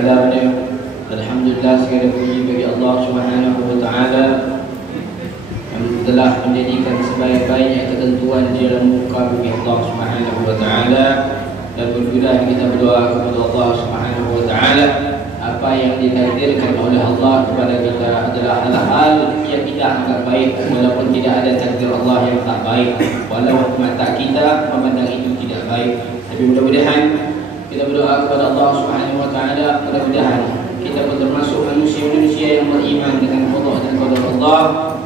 kadarnya. Alhamdulillah, segala puji bagi Allah Subhanahu wa taala yang telah menjadikan sebaik-baiknya ketentuan di dalam muka bagi Allah Subhanahu wa taala, dan berbila kita berdoa kepada Allah Subhanahu wa taala, apa yang ditakdirkan oleh Allah kepada kita adalah hal-hal yang kita anggap baik, walaupun tidak ada takdir Allah yang tak baik, walau mata kita memandang itu tidak baik. Tapi mudah-mudahan kita berdoa kepada Allah Subhanahu wa taala, mudah-mudahan kita pun termasuk manusia-manusia yang beriman dengan qada dan qadar Allah,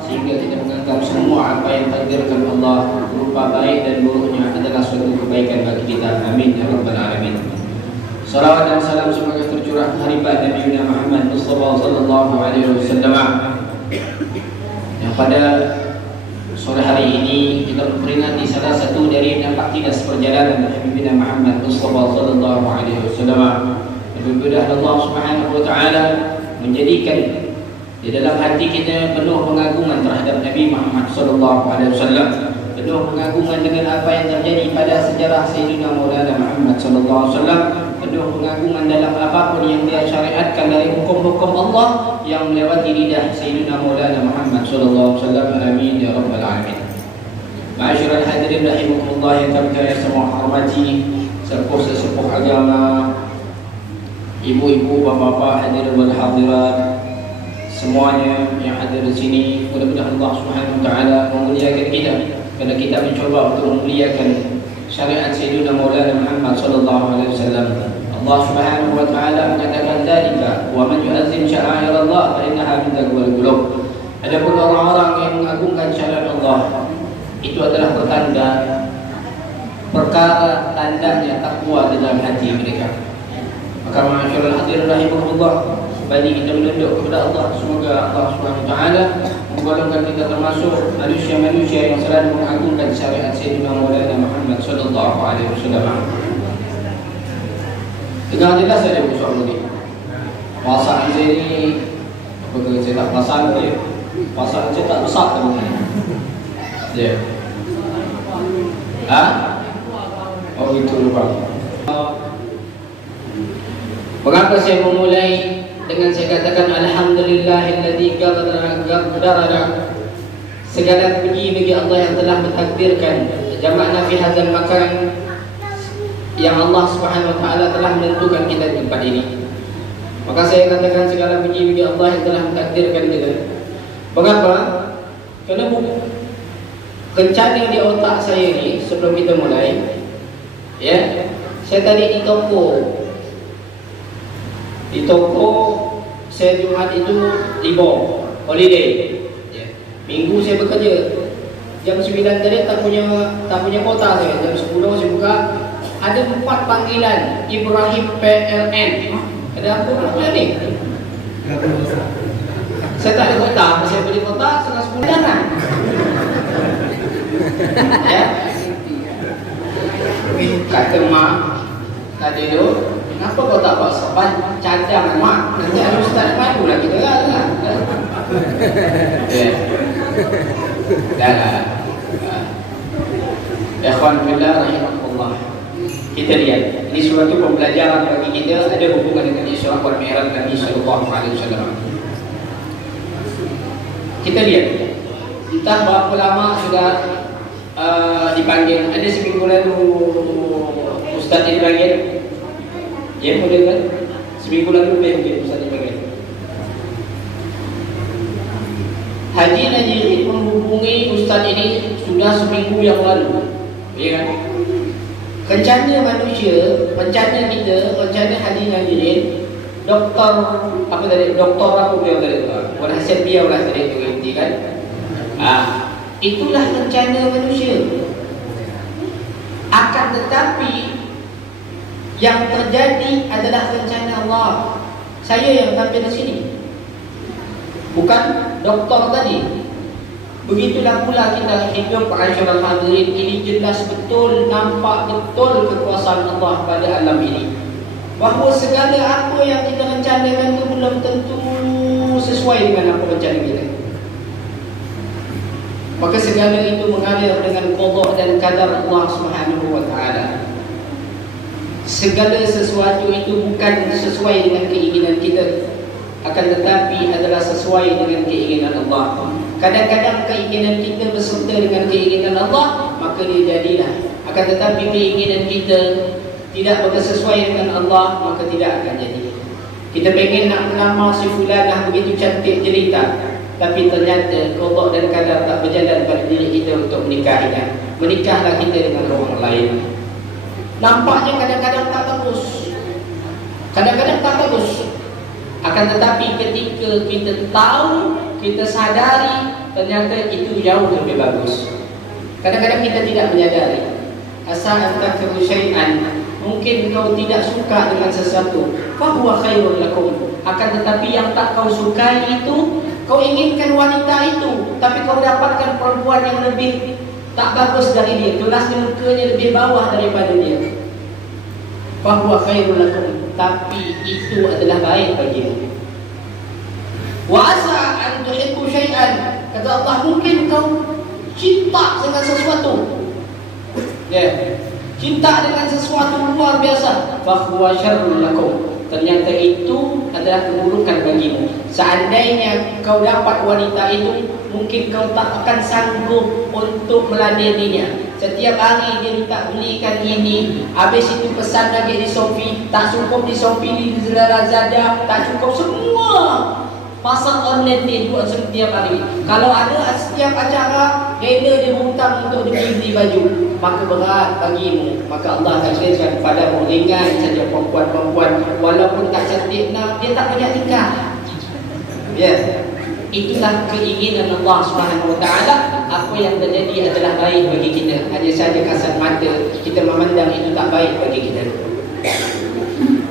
sehingga kita menganggap semua apa yang takdirkan Allah berupa baik dan buruknya adalah suatu kebaikan bagi kita. Amin ya rabbal alamin. Salawat dan salam semoga tercurah haribat Nabi Muhammad Mustafa sallallahu alaihi wasallam, yang pada sore hari ini kita memperingati salah satu dari 6 aktivitas perjalanan Nabi Muhammad Mustafa sallallahu alaihi wasallam. Mudah-mudahan Allah Subhanahu wa taala menjadikan di dalam hati kita penuh pengagungan terhadap Nabi Muhammad sallallahu alaihi wasallam, penuh pengagungan dengan apa yang terjadi pada sejarah Sayyidina Maulana Muhammad sallallahu alaihi wasallam, penuh pengagungan dalam apapun yang dia syariatkan dari hukum-hukum Allah yang melewati lidah Sayyidina Maulana Muhammad sallallahu alaihi wasallam. Amin ya rabbal alamin. Ma'asyiral hadirin rahimakumullah yang kami semua hormati, sepuh-sepuh agama, ibu-ibu, bapak-bapak, hadirin wal hadirat, semuanya yang hadir di sini, mudah-mudahan Allah Subhanahu wa taala memuliakan kita kerana kita mencoba untuk memuliakan syariat Sayyidina Maulana Muhammad sallallahu alaihi wasallam. Allah Subhanahu wa taala menyatakan dzalika wa man yu'azzim sya'air Allah fa innaha min taqwal qulub. Adapun orang-orang yang mengagungkan syariat Allah, itu adalah perkara tandanya takwa di dalam hati mereka. Maka ma'asyiral hadirin rahimahullah, kembali kita menunduk kepada Allah. Semoga Allah Subhanahu wa taala menggolongkan kita termasuk manusia-manusia yang selalu mengagungkan syariat Sayyidina Maulana Muhammad sallallahu alaihi wasallam. Dengan jelas saya bersoal ini. Puasa saya ini apa saya tak pasal dia. Puasa saya tak besar kan. Ya. Oh itu lupa. Mengapa saya memulai dengan saya katakan alhamdulillahilladzi qaddarana, segala puji bagi Allah yang telah mentakdirkan jama'na fi hadzal makan, yang Allah Subhanahu wa taala telah menentukan kita di tempat ini. Maka saya katakan segala puji bagi Allah yang telah mentakdirkan kita. Mengapa? Kerana rencana di otak saya ni sebelum kita mulai, ya, saya tadi di toko saya Jumaat itu libur, holiday. Minggu saya bekerja. Jam 9 tadi tak punya kota saya. Jam 10 saya buka. Ada 4 panggilan Ibrahim PLN. Ada apa punya ni? Saya tak ada kota. Saya beli kota setengah 10 jangan. Ya. Kata mak tadi tu, kenapa kau tak buat sopan cadang mak? Nanti ada ustaz padu lah kita kan? Dah. Ikhwan fillah rahimahullah. Kita lihat, ini suatu pembelajaran bagi kita, ada hubungan dengan Isra wal Mi'raj Nabi sallallahu alaihi wasallam. Kita lihat, entah berapa lama sudah dipanggil. Ada seminggu lalu ustaz dipanggil. Ya, boleh kan? Seminggu lalu dia Ustaz dipanggil. Haji Najirin menghubungi Ustaz ini sudah seminggu yang lalu. Ya kan? Rencana manusia, rencana kita, rencana Haji Najirin, doktor apa beliau tadi tu? Walhasil beliau lah tadi tu inti kan? Itulah rencana manusia. Akan tetapi yang terjadi adalah rencana Allah. Saya yang tampil di sini, bukan doktor tadi. Begitulah pula kita hidup ma'asyiral hadirin. Ini jelas betul, nampak betul kekuasaan Allah pada alam ini. Bahawa segala apa yang kita rencanakan itu belum tentu sesuai dengan apa rencana kita. Maka segala itu mengalir dengan qada dan qadar Allah Subhanahu wa taala. segala sesuatu itu bukan sesuai dengan keinginan kita, akan tetapi adalah sesuai dengan keinginan Allah. Kadang-kadang keinginan kita berserta dengan keinginan Allah, maka dia jadilah. Akan tetapi keinginan kita tidak bersesuai dengan Allah, maka tidak akan jadi. Kita pengen nak melamar si fulanah begitu cantik jelita, tapi ternyata qada dan qadar tak berjalan pada diri kita untuk menikahinya. Menikahlah kita dengan orang lain. Nampaknya kadang-kadang tak bagus, kadang-kadang tak bagus. Akan tetapi ketika kita tahu, kita sadari, ternyata itu jauh lebih bagus. Kadang-kadang kita tidak menyadari. Asa antakru syai'an, mungkin kau tidak suka dengan sesuatu, fahuwa khairun lakum. Akan tetapi yang tak kau sukai itu, kau inginkan wanita itu, tapi kau dapatkan perempuan yang lebih tak bagus dari dia, kelasnya mukanya lebih bawah daripada dia. Fahuwa khairun lakum, tapi itu adalah baik bagimu. Wa asa an tuhibbu syai'an, kata Allah, mungkin kau cinta dengan sesuatu, cinta dengan sesuatu luar biasa, fahuwa syarrun lakum, ternyata itu adalah keburukan bagimu. Seandainya kau dapat wanita itu, mungkin kau tak akan sanggup untuk meladeninya. Setiap hari dia minta belikan ini, habis itu pesan lagi di Shopee, tak cukup di Shopee, di Lazada, tak cukup, semua pasar online dia buat setiap hari. Kalau ada setiap acara, rela dia hutang untuk beli baju, maka berat bagimu. Maka Allah akan katakan padamu, ringan saja perempuan-perempuan, walaupun tak cantik, dia tak banyak tingkah. Itulah keinginan Allah Subhanahu Wa Taala. Apa yang terjadi adalah baik bagi kita, hanya saja kasat mata kita memandang itu tak baik bagi kita.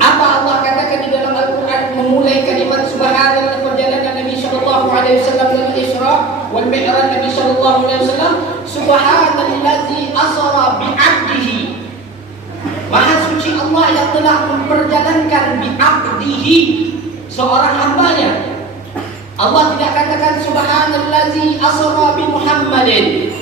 Apa Allah katakan di dalam Al-Quran memulai kalimat subhanallah perjalanan Nabi sallallahu alaihi wasallam dalam Isra wal Mi'raj Nabi sallallahu alaihi wasallam, subhanallazi asra bi 'abdihi. Maha suci Allah yang telah memperjalankan bi 'abdihi, seorang hambanya. Allah tidak katakan subhanallazi asra bi Muhammadin.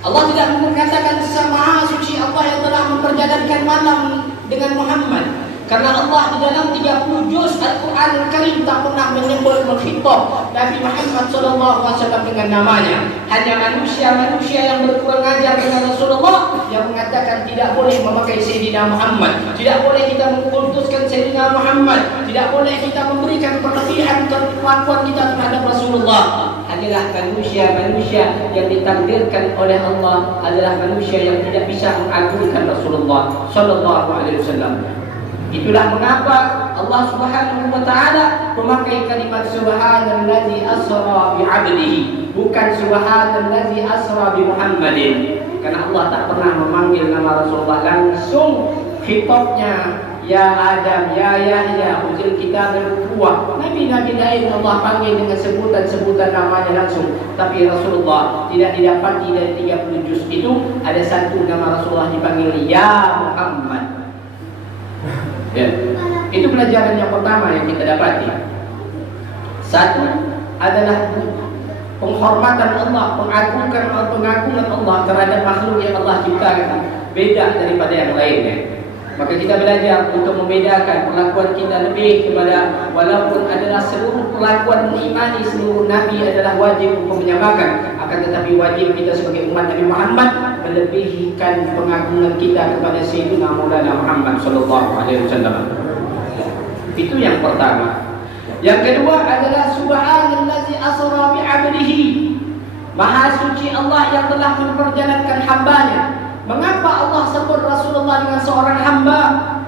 Allah tidak mengatakan maha suci Allah yang telah memperjalankan malam dengan Muhammad. Karena Allah di dalam 30 juz Al-Quran Al-Karim tak pernah menyebut mengkhitab Nabi Muhammad SAW dengan namanya. Hanya manusia-manusia yang berkurang ajar dengan Rasulullah yang mengatakan tidak boleh memakai Sayyidina Muhammad, tidak boleh kita mengkultuskan Sayyidina Muhammad, tidak boleh kita memberikan perlebihan kelakuan kita terhadap Rasulullah. Adalah manusia-manusia yang ditakdirkan oleh Allah, adalah manusia yang tidak bisa mengagungkan Rasulullah SAW. Itulah mengapa Allah Subhanahu Wa Taala memakai kalimat subhanallazi asra bi 'abdihi, bukan subhanallazi asra bi Muhammadin. Karena Allah tak pernah memanggil nama Rasulullah langsung, khitabnya ya Adam, ya Yahya, util kitab al-nubuwah. Nabi-nabi lain Allah panggil dengan sebutan-sebutan namanya langsung. Tapi Rasulullah tidak didapati dari 30 juz itu ada satu nama Rasulullah dipanggil ya Muhammad. Itu pelajaran yang pertama yang kita dapati. Satu adalah penghormatan Allah, pengagungan Allah terhadap makhluk yang Allah ciptakan beda daripada yang lainnya. Maka kita belajar untuk membedakan perlakuan kita lebih kepada, walaupun adalah seluruh perlakuan mengimani seluruh Nabi adalah wajib untuk menyamakan, akan tetapi wajib kita sebagai umat Nabi Muhammad melebihkan pengagungan kita kepada Sayyidina Maulana Muhammad sallallahu alaihi wasallam. Itu yang pertama. Yang kedua adalah subhanallazi asra bi 'abdihi. Maha suci Allah yang telah memperjalankan hambanya. Mengapa Allah sebut Rasulullah dengan seorang hamba,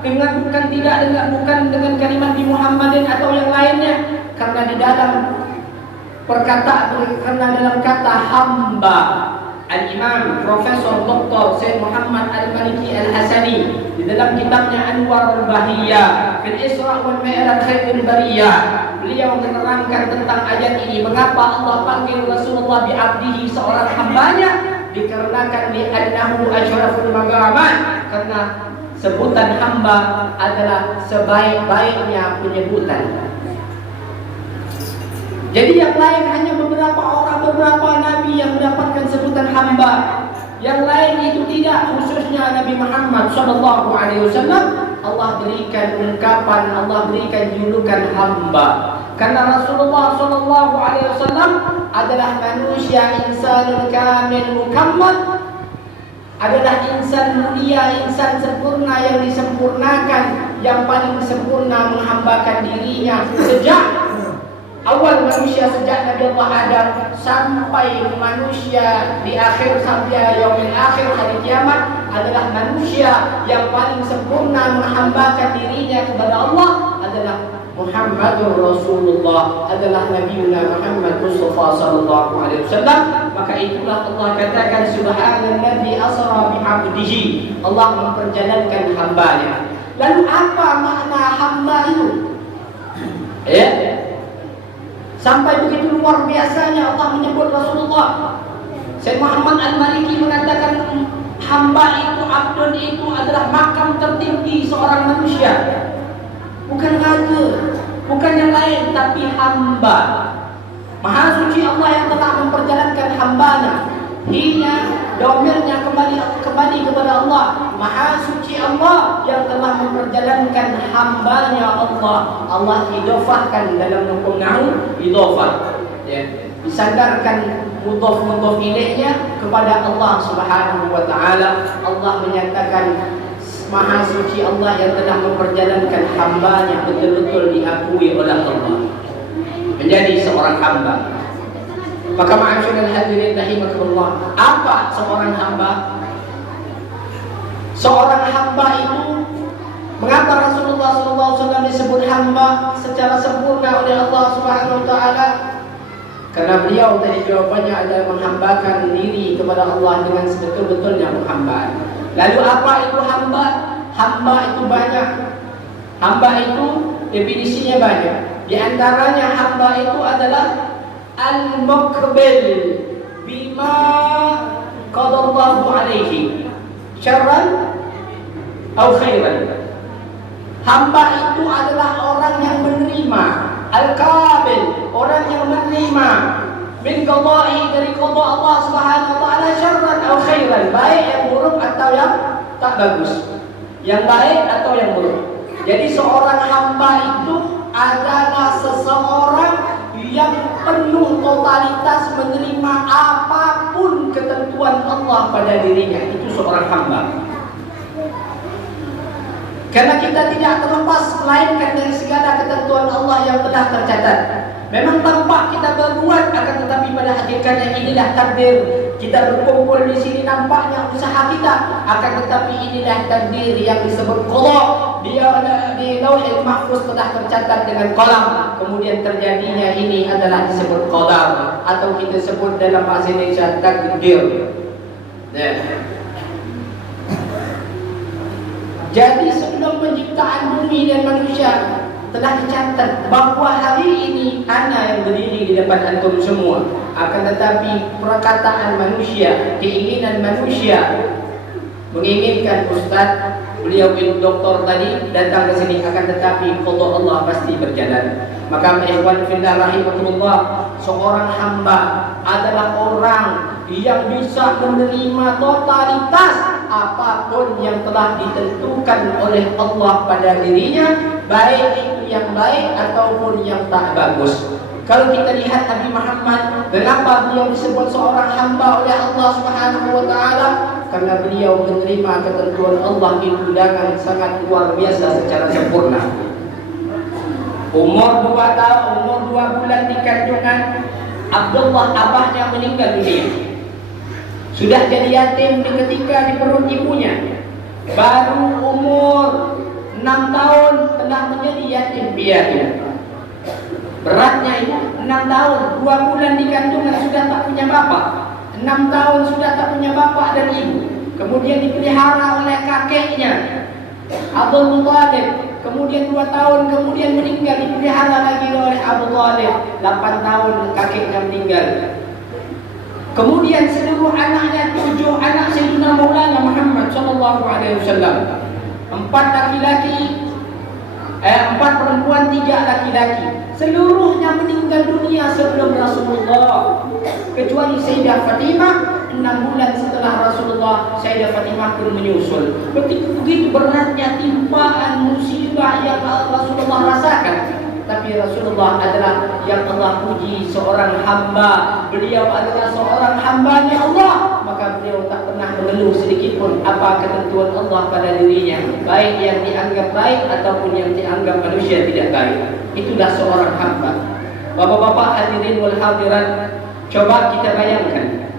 bukan dengan kalimat di Muhammadin atau yang lainnya? Karena di dalam dalam kata hamba, Al-Imam Profesor Dr. Said Muhammad Al-Maliki Al-Hasani di dalam kitabnya Anwar Al-Bahiyah fil Isra wal Mi'raj Khairul Bariyah, beliau menerangkan tentang ayat ini. Mengapa Allah panggil Rasulullah bi 'abdihi, seorang hambanya? Dikarenakan li'annahu asyraful maqamat, karena sebutan hamba adalah sebaik-baiknya penyebutan. Jadi yang lain hanya beberapa nabi yang mendapatkan sebutan hamba. yang lain itu tidak, khususnya Nabi Muhammad sallallahu alaihi wasallam, Allah berikan ungkapan, Allah berikan julukan hamba. Karena Rasulullah sallallahu alaihi wasallam adalah manusia insanul kamil mukammal, adalah insan mulia, insan sempurna yang disempurnakan, yang paling sempurna menghambakan dirinya sejak awal manusia, sejak Nabi Allah Adam sampai manusia di akhir, sampai yaumil akhir, hari kiamat, adalah manusia yang paling sempurna menghambakan dirinya kepada Allah adalah Muhammadur Rasulullah, adalah Nabi Muhammad Mustafa sallallahu alaihi wasallam. Maka itulah Allah katakan subhanalladzi asra bi'abdihi, Allah memperjalankan hambanya. Lalu apa makna hamba itu? Ya, sampai begitu luar biasanya Allah menyebut Rasulullah. Syekh Muhammad Al-Maliki mengatakan hamba itu, abdun itu adalah makam tertinggi seorang manusia. Bukan raja, bukan yang lain, tapi hamba. Maha suci Allah yang telah memperjalankan hambanya, hina domirnya kembali kepada Allah. Maha suci Allah yang telah memperjalankan hambanya Allah. Allah idofahkan dalam hukum nahu, idofah, ya, disandarkan mudhof ilaihnya kepada Allah Subhanahu wa taala. Allah menyatakan Maha suci Allah yang telah memperjalankan hambanya, betul-betul diakui oleh Allah menjadi seorang hamba. Maka ma'asyiral hadirin rahimakumullah, apa seorang hamba? Seorang hamba itu, mengapa Rasulullah SAW disebut hamba secara sempurna oleh Allah Subhanahu wa taala? Karena beliau tadi jawabannya adalah menghambakan diri kepada Allah dengan sebetul-betulnya penghambaan. Lalu apa itu hamba? Hamba itu banyak. Hamba itu definisinya banyak. Di antaranya hamba itu adalah al-muqbil bima qadallahu alaihi syarran atau khairan. Hamba itu adalah orang yang menerima, al-qabil, orang yang menerima min qada'i, dari qada Allah Subhanahu wa taala, syarran atau khairan, baik yang buruk atau yang tak bagus, yang baik atau yang buruk. Jadi seorang hamba itu adalah seseorang yang penuh totalitas menerima apapun ketentuan Allah pada dirinya. Itu seorang hamba. Karena kita tidak terlepas melainkan dari segala ketentuan Allah yang telah tercatat. Memang tampak kita berbuat, akan tetapi pada hakikatnya inilah takdir. Kita berkumpul di sini nampaknya usaha kita, akan tetapi inilah takdir yang disebut qada. Dia di Lauhul Mahfuz telah tercatat dengan qalam. Kemudian terjadinya ini adalah disebut qadar, atau kita sebut dalam bahasa Indonesia takdir. Jadi sebelum penciptaan bumi dan manusia telah dicatat bahawa hari ini ana yang berdiri di depan antum semua. Akan tetapi perkataan manusia, keinginan manusia menginginkan ustaz, beliau bin doktor tadi datang ke sini, akan tetapi qada Allah pasti berjalan. Maka ikhwan fillah rahimakumullah, seorang hamba adalah orang yang bisa menerima totalitas apapun yang telah ditentukan oleh Allah pada dirinya, baik itu yang baik ataupun yang tak bagus. Kalau kita lihat Nabi Muhammad, kenapa beliau disebut seorang hamba oleh Allah Subhanahu wa taala? Karena beliau menerima ketentuan Allah itu dengan sangat luar biasa secara sempurna. Umur 2 tahun, umur 2 bulan di kandungan Abdullah, abahnya meninggal dunia. Sudah jadi yatim ketika di perut ibunya. Baru umur 6 tahun telah menjadi yatim piatu. Beratnya itu 6 tahun, 2 bulan di kandungan sudah tak punya bapak, 6 tahun sudah tak punya bapak dan ibu. Kemudian dipelihara oleh kakeknya Abu Thalib. Kemudian 2 tahun kemudian meninggal, dipelihara lagi oleh Abu Thalib. 8 tahun kakeknya meninggal. Kemudian seluruh anaknya, 7 anak Sayyidina Maulana Muhammad sallallahu alaihi wasallam. 4 laki-laki, 4 perempuan, 3 laki-laki. Seluruhnya meninggal dunia sebelum Rasulullah, kecuali Sayyidah Fatimah. 6 bulan setelah Rasulullah, Sayyidah Fatimah pun menyusul. Begitu beratnya timpaan musibah yang Rasulullah rasakan. Tapi Rasulullah adalah yang Allah puji, seorang hamba. Beliau adalah seorang hambanya Allah, maka beliau tak pernah mengeluh sedikit pun apa ketentuan Allah pada dirinya, baik yang dianggap baik ataupun yang dianggap manusia tidak baik. Itulah seorang hamba. Bapak-bapak hadirin wal hadirat, coba kita bayangkan,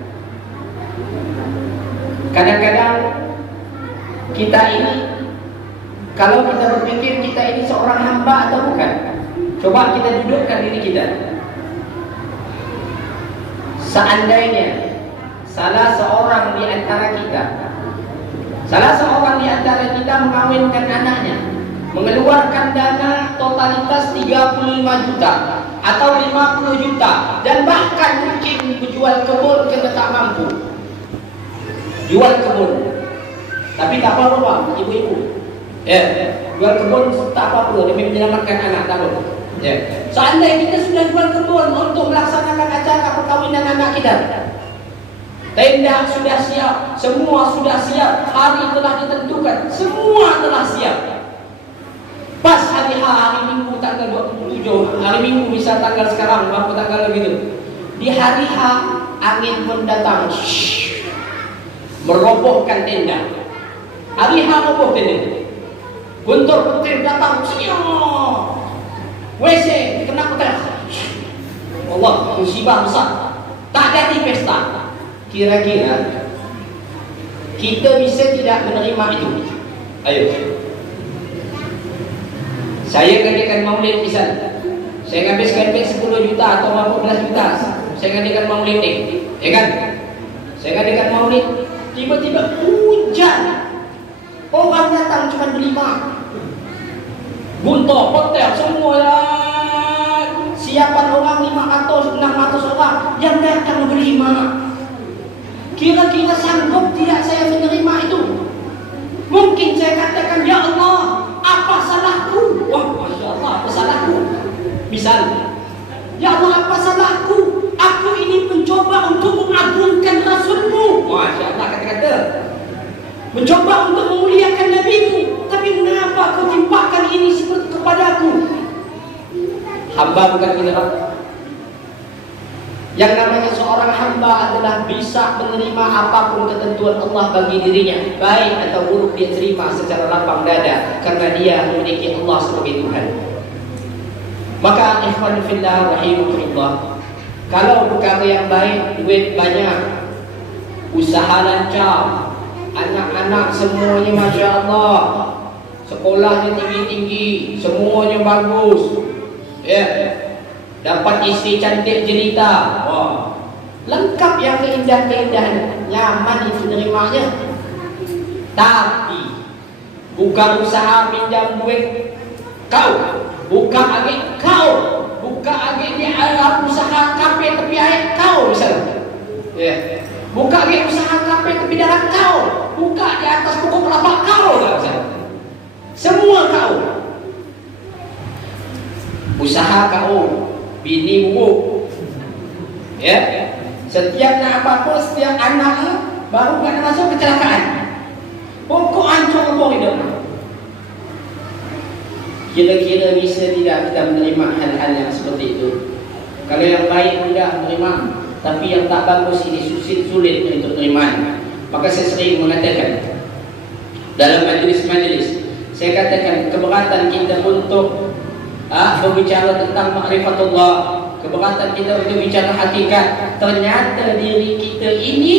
kadang-kadang kita ini, kalau kita berpikir kita ini seorang hamba atau bukan, coba kita dudukkan diri kita. Seandainya salah seorang di antara kita mengawinkan anaknya, mengeluarkan dana totalitas 35 juta atau 50 juta, dan bahkan mungkin menjual kebun kerana tak mampu. Jual kebun, tapi tak apa-apa ibu-ibu. Jual kebun tak apa-apa demi menyelamatkan anak, tak apa. Seandainya kita sudah jual kebun untuk melaksanakan acara perkahwinan anak kita, tenda sudah siap, semua sudah siap, hari telah ditentukan, semua telah siap. Pas hari Minggu tanggal 27, hari Minggu bisa tanggal sekarang, berapa tanggal begitu. Di hari H angin pun datang, merobohkan tenda. Hari H roboh tenda. Guntur petir datang, WC kena petir. Allah, musibah besar. Tak jadi pesta. Kira-kira kita bisa tidak menerima itu? Ayo. Saya ngadakan maulid misalnya, saya nghabiskan duit 10 juta atau 15 juta, saya ngadakan maulid ni, ya kan? Saya ngadakan maulid, tiba-tiba hujan, orang datang cuma 5, buntor, hotel, semua siapan orang 500, 600 orang, yang datang 5. Kira-kira sanggup tidak saya menerima itu? Mungkin saya katakan, ya Allah, apa salahku? Wah, Masya Allah, apa salahku? Misalnya, ya Allah, apa salahku? Aku ini mencoba untuk mengagungkan Rasulmu. Masya Allah, kata-kata. Mencoba untuk memuliakan Nabi-Mu, tapi mengapa kau timpakan ini seperti kepadaku? Hamba bukan kita. Yang namanya seorang hamba adalah bisa menerima apapun ketentuan Allah bagi dirinya, baik atau buruk dia terima secara lapang dada, karena dia memiliki Allah sebagai Tuhan. Maka ikhwan fillah rahimakumullah, kalau perkara yang baik, duit banyak, usaha lancar, anak-anak semuanya Masya Allah, sekolahnya tinggi-tinggi, semuanya bagus, dapat isteri cantik jelita, wah, lengkap yang keindahan-keindahan, nyaman itu nerimanya. Tapi buka usaha pinjam duit kau, buka lagi kau, buka lagi di usaha kafe tepi air kau misalnya, buka lagi usaha kafe tepi darat kau, buka di atas pokok kelapa kau misalnya. Semua kau, usaha kau, bini buruk, setiap nak apa-apa, setiap anak baru nak masuk kecelakaan, pokok hancur lebur hidup. Kira-kira bisa tidak kita menerima hal-hal yang seperti itu? Kalau yang baik mudah menerima, tapi yang tak bagus ini sulit untuk menerima. Maka saya sering mengatakan dalam majlis-majlis, saya katakan keberatan kita untuk berbicara tentang ma'rifatullah, keberatan kita untuk bicara hakikat. Ternyata diri kita ini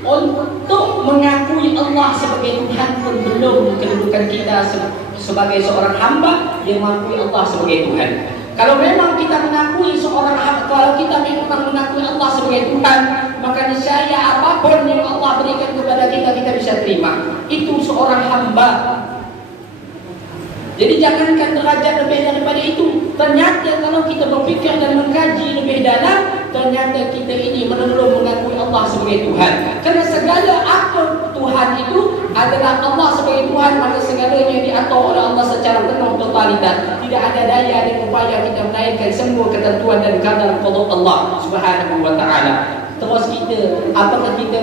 untuk mengakui Allah sebagai Tuhan pun belum kedudukan kita sebagai seorang hamba yang mengakui Allah sebagai Tuhan. Kalau memang kita mengakui seorang hamba, kalau kita memang mengakui Allah sebagai Tuhan, maka niscaya apapun yang Allah berikan kepada kita, kita bisa terima. Itu seorang hamba. Jadi jangankan derajat lebih daripada itu. Ternyata kalau kita berfikir dan mengkaji lebih dalam, ternyata kita ini benar-benar mengakui Allah sebagai Tuhan. Kerana segala apa Tuhan itu adalah Allah sebagai Tuhan, maka segalanya diatur oleh Allah secara penuh totalitas. Tidak ada daya dan upaya kita menaikkan semua ketentuan dan kadar qada Allah Subhanahu wa taala. Terus kita, apakah kita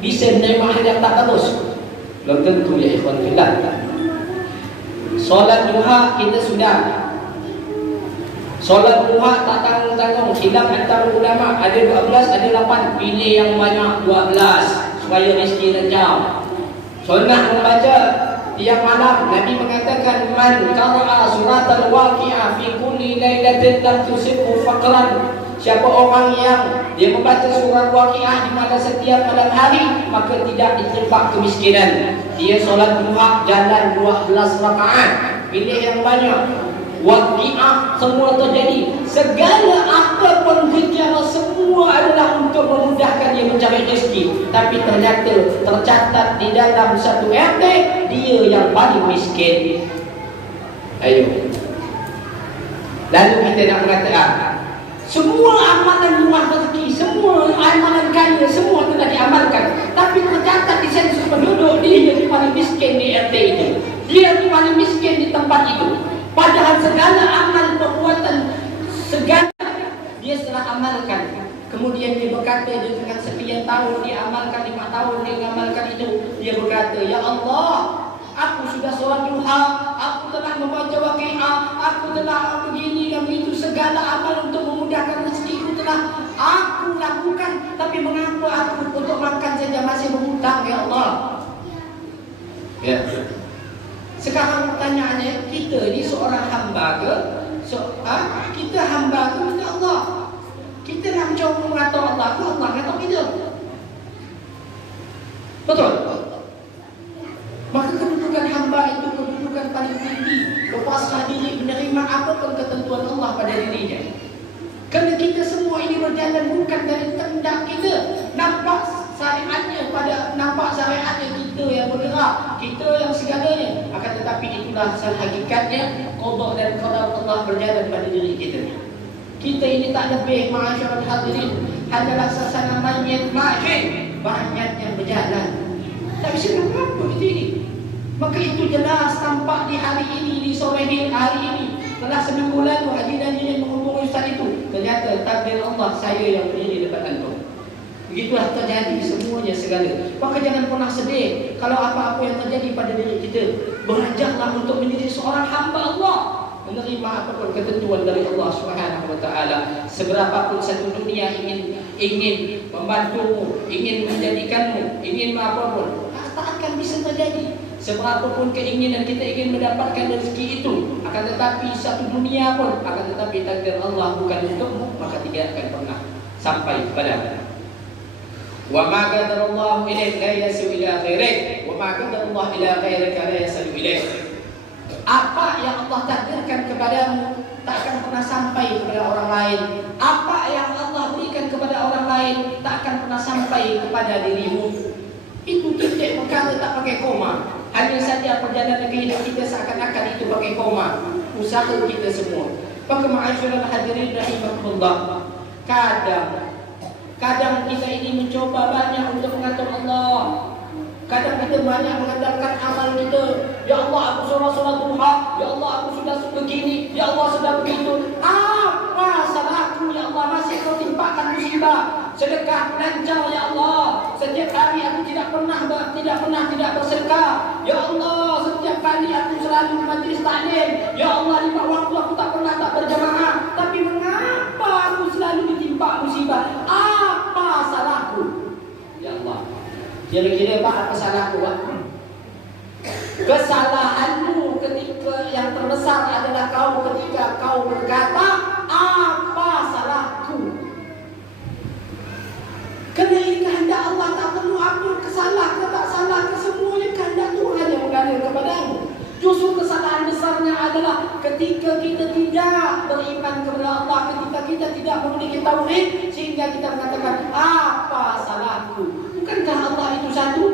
bisa menerima hal yang tak terus? Belum tentu ya ikhwan fillah. Solat duha kita sudah. Solat duha tak tanggung-tanggung, khilaf antara ulama, ada 12, ada 8. Pilih yang banyak 12 supaya rezeki lancar. Sunnah membaca tiap malam. Nabi mengatakan, man qara'a surat al-waqi'ah fi kulli lailatin lam tusibhu faqran. Siapa orang yang dia membaca surat waqi'ah di mana setiap malam hari, maka tidak diterpa kemiskinan. Dia solat duha jalan 12 rakaat. Pilih yang banyak. Waqi'ah semua terjadi. Segala apa pun kerja semua adalah untuk memudahkan dia mencari rezeki. Tapi ternyata tercatat di dalam satu RT dia yang paling miskin. Ayo. Lalu kita nak mengatakan semua amalan luar rezeki, semua amalan kaya, semua telah diamalkan. Tapi tercatat di sensus penduduk dia yang paling miskin di RT itu. Dia yang paling miskin di tempat itu. Padahal segala amal perbuatan, segala dia setelah amalkan. Kemudian dia berkata dengan sekian tahun dia amalkan, 5 tahun dia mengamalkan itu. Dia berkata, ya Allah, aku sudah solat duha, aku telah membaca waqi'ah, aku telah begini dan begitu, segala amal untuk memudahkan rezekiku telah aku lakukan. Tapi mengapa aku untuk makan saja masih berhutang, ya Allah? Ya. Sekarang pertanyaannya, kita ni seorang hamba ke? Kita hamba ke minta Allah? Kita nak mencoba mengatur Allah ke Allah mengatur kita? Betul? Maka kedudukan hamba itu kedudukan paling tinggi. Lepaslah diri menerima apapun ketentuan Allah pada dirinya. Kerana kita semua ini berjalan bukan dari kehendak kita. Nampak syariatnya kita yang bergerak, kita yang segalanya. Akan tetapi itulah asal hakikatnya, qada dan qadar Allah berjalan pada diri kita. Kita ini tak lebih ma'asyiral hadirin, hanyalah sasana mayit mahsyar, banyak yang berjalan. Tak bisa mengapa kita ini. Maka itu jelas tampak di hari ini, di sore hari ini. Telah seminggu lalu haji dan yang menghubungi ustaz itu, ternyata takdir Allah saya yang berdiri depan antum. Begitulah terjadi semuanya segala. Maka jangan pernah sedih kalau apa-apa yang terjadi pada diri kita. Belajarlah untuk menjadi seorang hamba Allah, menerima apapun ketentuan dari Allah Subhanahu wa taala. Seberapapun satu dunia ingin membantumu, ingin menjadikanmu, ingin apapun, tak akan bisa terjadi. Seberapapun keinginan kita ingin mendapatkan rezeki itu, akan tetapi satu dunia pun, akan tetapi takdir Allah bukan untukmu, maka tidak akan pernah sampai kepada. Wa ma qadarallahu ilaik la yasu ila ghairik, wa ma qadarallahu ila ghairika la yasu ilaik. Apa yang Allah takdirkan kepadamu tak akan pernah sampai kepada orang lain. Apa yang Allah berikan kepada orang lain tak akan pernah sampai kepada dirimu. Itu titik perkara tak pakai koma. Hanya saja perjalanan kehidupan kita seakan-akan itu pakai koma. Usaha kita semua. Maka ma'asyiral hadirin rahimakumullah, Kadang kita ini mencoba banyak untuk mengatur Allah. Kadang kita banyak mengandalkan amal kita. Ya Allah, aku solat duha. Ya Allah, aku sudah begini. Ya Allah, sudah begitu. Apa salahku ya Allah, masih kau timpakan musibah. Sedekah lancar ya Allah. Setiap hari aku tidak pernah tidak bersedekah. Ya Allah, setiap kali aku selalu majlis taklim. Ya Allah, 5 waktu aku tak pernah tak berjamaah. Tapi mengapa aku selalu ditimpa musibah? Apa salahku? Ya Allah, kira-kira apa salahku? Kesalahanmu ketika yang terbesar adalah ketika kau berkata, apa salahku? Kerana ini kehendak Allah, tak perlu apa kesalah ke tak salah ke, semuanya kehendak Tuhan yang mengalir kepadamu. Justru kesalahan besarnya adalah ketika kita tidak beriman kepada Allah, ketika kita tidak memiliki tauhid, sehingga kita mengatakan, apa salahku? Bukankah Allah itu satu?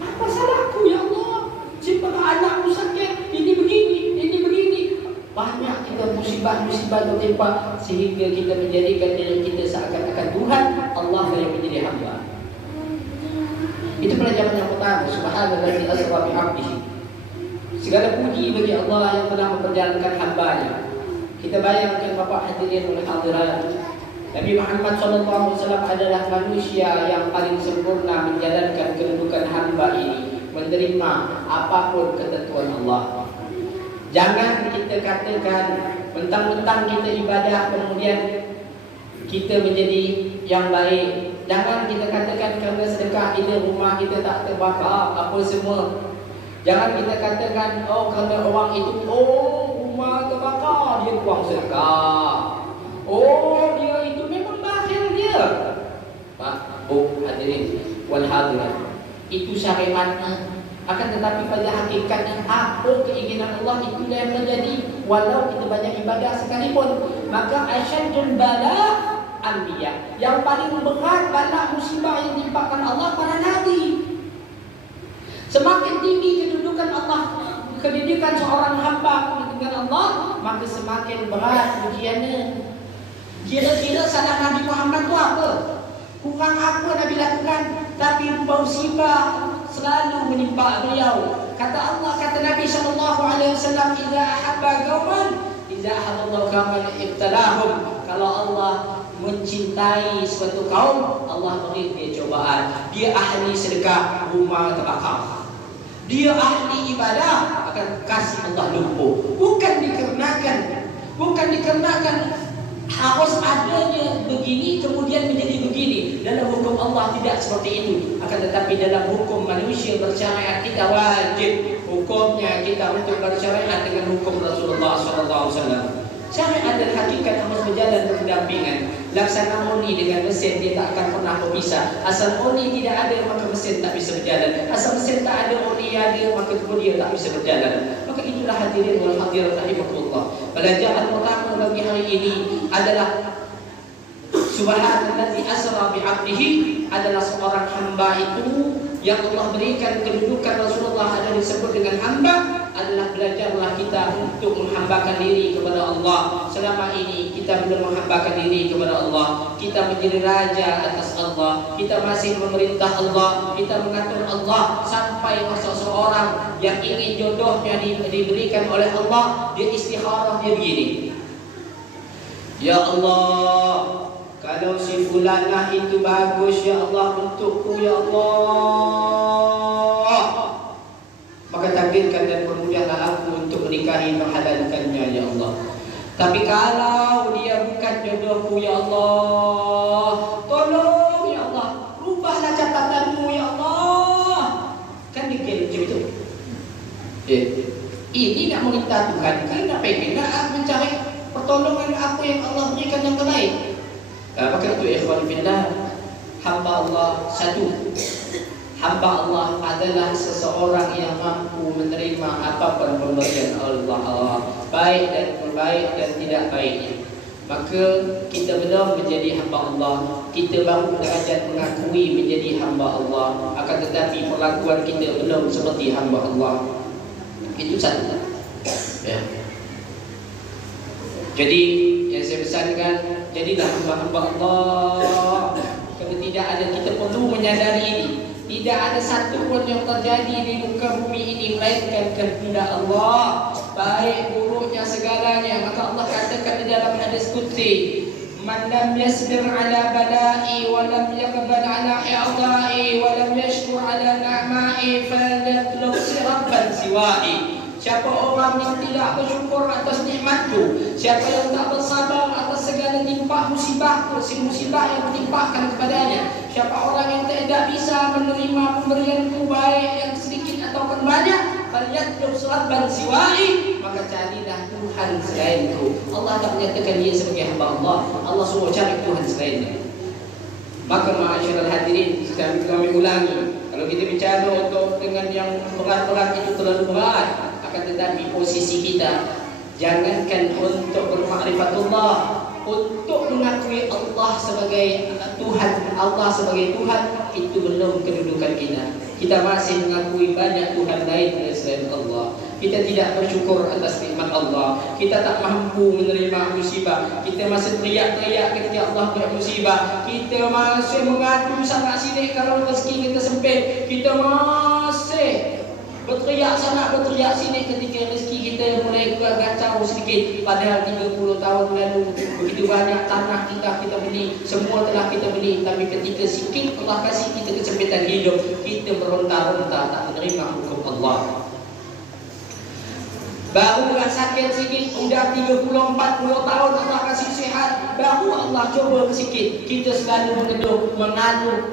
Apa salahku ya Allah? Siapa anakku sakit, ini begini. Banyak kita musibah-musibah tertimpa sehingga kita menjadikan diri kita seakan-akan Tuhan, Allah yang menjadi hamba. Itu pelajaran yang pertama. Subhanallazi asra bi 'abdihi. Segala puji bagi Allah yang telah memperjalankan hamba-Nya. Kita bayangkan Bapak hadirin wal hadirat, Nabi Muhammad SAW adalah manusia yang paling sempurna menjalankan kedudukan hamba ini, menerima apapun ketentuan Allah. Jangan kita katakan mentang-mentang kita ibadah kemudian kita menjadi yang baik. Jangan kita katakan kerana sedekah ini rumah kita tak terbakar apa semua. Jangan kita katakan kerana orang itu rumah terbakar dia buang sedekah. Dia itu memang bakhil dia. Hadirin wal hadirat, itu syariatnya. Akan tetapi pada hakikatnya apa keinginan Allah itulah yang terjadi. Walau kita banyak ibadah sekalipun, maka asyadul bala anbiya. Yang paling berat bala musibah yang ditimpakan Allah para nabi. Semakin tinggi kedudukan Allah, kedudukan seorang hamba dengan Allah, maka semakin berat ujiannya. Kira-kira salah Nabi Muhammad itu apa? Kurang apa Nabi lakukan? Tapi musibah selalu menimpa beliau. Kata Allah, kata Nabi SAW, "Idza ahabba qauman, idza ahabba qauman ibtalahum." Kalau Allah mencintai suatu kaum, Allah beri dia cobaan. Dia ahli sedekah, rumah terbakar. Dia ahli ibadah, akan kasih Allah lumpuh. Bukan dikarenakan harus adanya begini kemudian menjadi begini. Dalam hukum Allah tidak seperti itu. Akan tetapi dalam hukum manusia bersyariat kita wajib hukumnya kita untuk bersyariat dengan hukum Rasulullah SAW. Syariat dan hakikat harus berjalan berdampingan. Laksana oni dengan mesin dia tak akan pernah berpisah. Asal oni tidak ada maka mesin tak bisa berjalan. Asal mesin tak ada oni ada maka kemudian tak bisa berjalan. Maka itulah hadirin wal hadirat rahimahullah. Pelajaran pertama bagi hari ini adalah Subhanallazi asra bi 'abdihi adalah seorang hamba itu yang Allah berikan kedudukan Rasulullah ada disebut dengan hamba. Adalah belajarlah kita untuk menghambakan diri kepada Allah. Selama ini kita belum menghambakan diri kepada Allah. Kita menjadi raja atas Allah. Kita masih memerintah Allah. Kita mengatur Allah. Sampai seseorang yang ingin jodohnya diberikan oleh Allah, dia istikharah, dia begini, "Ya Allah, kalau si fulanah itu bagus ya Allah untukku ya Allah, maka takdirkan dan permudahlah aku untuk menikahi menghalalkannya ya Allah. Tapi kalau dia bukan jodohku ya Allah, tolong ya Allah, rubahlah catatanmu ya Allah." Kan dikira macam itu. Ini nak meminta Tuhan kan nak pengen nak mencari pertolongan aku yang Allah berikan yang terbaik. Maka itu ikhwan fillah, hamba Allah satu. Hamba Allah adalah seseorang yang mampu menerima apapun pemberian Allah, baik dan tidak baik. Maka kita belum menjadi hamba Allah, kita baru derajat mengakui menjadi hamba Allah. Akan tetapi perlakuan kita belum seperti hamba Allah. Itu satu. Ya. Jadi yang saya pesankan, jadilah hamba-hamba Allah. Kerana tidak ada, kita perlu menyadari ini. Tidak ada satu pun yang terjadi di muka bumi ini melainkan kehendak Allah. Baik buruknya segalanya. Maka Allah katakan di dalam hadis qudsi, "Man lam yasbir ala bala'i wa lam yaqbal ala i'da'i wa lam yashkur ala na'ma'i falyatlub rabban siwa'i." Siapa orang yang tidak bersyukur atas nikmatku, siapa yang tak bersabar atas segala timpa musibahku, musibah yang ditimpakan kepadanya, siapa orang yang tidak bisa menerima pemberianku baik yang sedikit ataupun banyak, falyatlub rabban siwa'i, maka carilah Tuhan selainku. Allah tak menyatakan dia sebagai hamba Allah. Allah suruh cari Tuhan selainnya. Maka ma'asyiral hadirin, kami ulangi, kalau kita bicara untuk dengan yang berat-berat itu terlalu berat. Akan tetapi posisi kita jangankan untuk bermakrifatullah, untuk mengakui Allah sebagai Tuhan, Allah sebagai Tuhan, itu belum kedudukan kita. Kita masih mengakui banyak Tuhan lain selain Allah. kita tidak bersyukur atas nikmat Allah, kita tak mampu menerima musibah, kita masih teriak-teriak ketika Allah beri musibah, kita masih mengadu sangat sini kalau rezeki kita sempit, kita masih berteriak sana berteriak sini ketika rezeki kita mulai kacau sedikit. Padahal 30 tahun lalu begitu banyak tanah kita beli, semua telah kita beli, tapi ketika sikit Allah kasih kita kesempitan hidup, kita meronta-ronta tak menerima hukum Allah. Barulah sakit sikit, sudah 30-40 tahun Allah kasih sihat, baru Allah coba sikit, kita selalu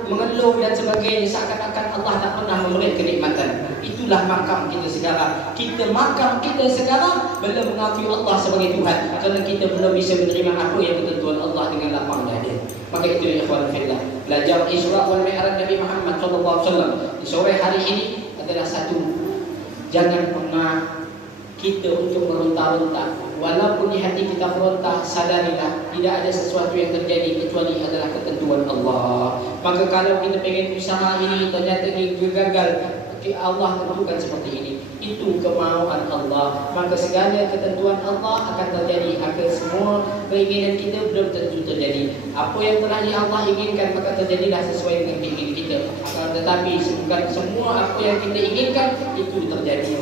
mengeluh dan sebagainya, seakan-akan Allah tak pernah memberi kenikmatan. Itulah makam kita sekarang. Makam kita sekarang belum mengakui Allah sebagai Tuhan, kerana kita belum bisa menerima apa yang ketentuan Allah dengan lapang dada. Maka itu ya ikhwan fillah, belajar Isra wal Mi'raj Nabi Muhammad SAW di sore hari ini adalah satu, jangan pernah kita untuk meronta-ronta. Walaupun di hati kita meronta, sadarilah tidak ada sesuatu yang terjadi kecuali adalah ketentuan Allah. Maka kalau kita pengen usaha ini ternyata ini gagal, Allah tentukan seperti ini, itu kemauan Allah, maka segala ketentuan Allah akan terjadi. Akan semua keinginan kita belum tentu terjadi. Apa yang telah Allah inginkan maka terjadilah sesuai dengan keinginan kita. Tetapi bukan semua apa yang kita inginkan itu terjadi.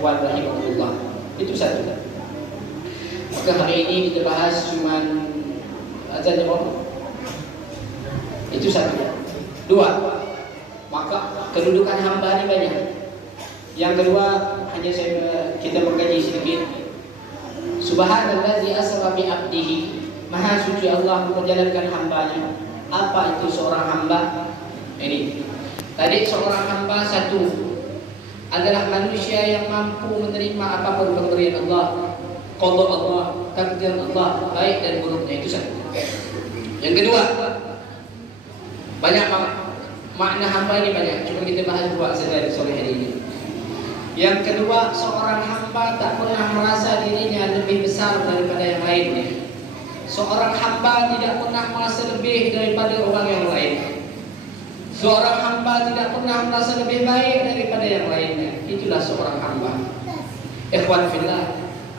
Rahimahullah. Itu satu. Maka hari ini kita bahas cuma azan jemaah. Itu satu. Dua, maka kedudukan hamba ini banyak. Yang kedua, hanya kita mengkaji sedikit. Subhanallazi asra bi 'abdihi. Maha suci Allah menjalankan hambanya. Apa itu seorang hamba? Ini. Tadi seorang hamba satu adalah manusia yang mampu menerima apapun pemberian Allah, qada Allah, takdir Allah, baik dan buruknya. Itu satu. Yang kedua, banyak makna hamba ini banyak, cuma kita bahas dua saja di sore hari ini. Yang kedua, seorang hamba tak pernah merasa dirinya lebih besar daripada yang lainnya. Seorang hamba tidak pernah merasa lebih daripada orang yang lain. Seorang hamba tidak pernah merasa lebih baik daripada yang lainnya. Itulah seorang hamba. Ikhwan fillah,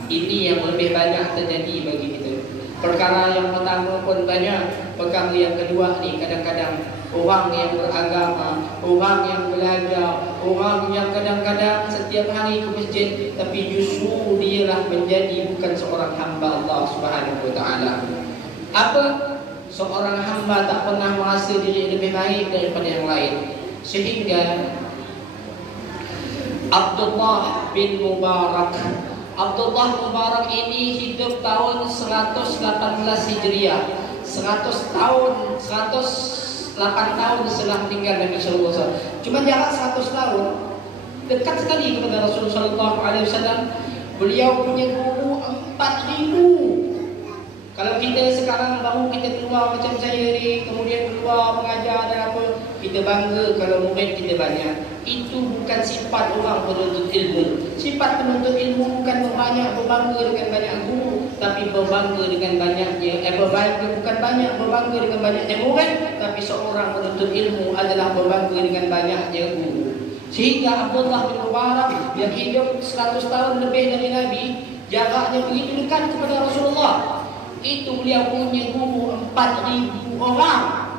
ini yang lebih banyak terjadi bagi kita. Perkara yang pertama pun banyak, perkara yang kedua ni kadang-kadang orang yang beragama, orang yang belajar, orang yang kadang-kadang setiap hari ke masjid, tapi justru dialah menjadi bukan seorang hamba Allah Subhanahu wa taala. Apa? Seorang hamba tak pernah merasa diri lebih baik daripada yang lain. Sehingga Abdullah bin Mubarak ini hidup tahun 118 Hijriah, 108 tahun setelah meninggal Nabi sallallahu alaihi wasallam. Cuma jarak 100 tahun, dekat sekali kepada Rasulullah sallallahu alaihi wasallam. Beliau punya guru 4,000. Kalau kita sekarang baru kita keluar macam saya ni, kemudian keluar mengajar dan apa, kita bangga kalau murid kita banyak. Itu bukan sifat orang penuntut ilmu. Sifat penuntut ilmu bukan berbangga dengan banyak guru, tapi berbangga dengan banyaknya, bukan berbangga dengan banyaknya murid, tapi seorang penuntut ilmu adalah berbangga dengan banyaknya guru. Sehingga Abdullah bin Mubarak yang hidup 100 tahun lebih dari Nabi, jaraknya begitu dekat kepada Rasulullah. Itu beliau punya guru 4,000 orang.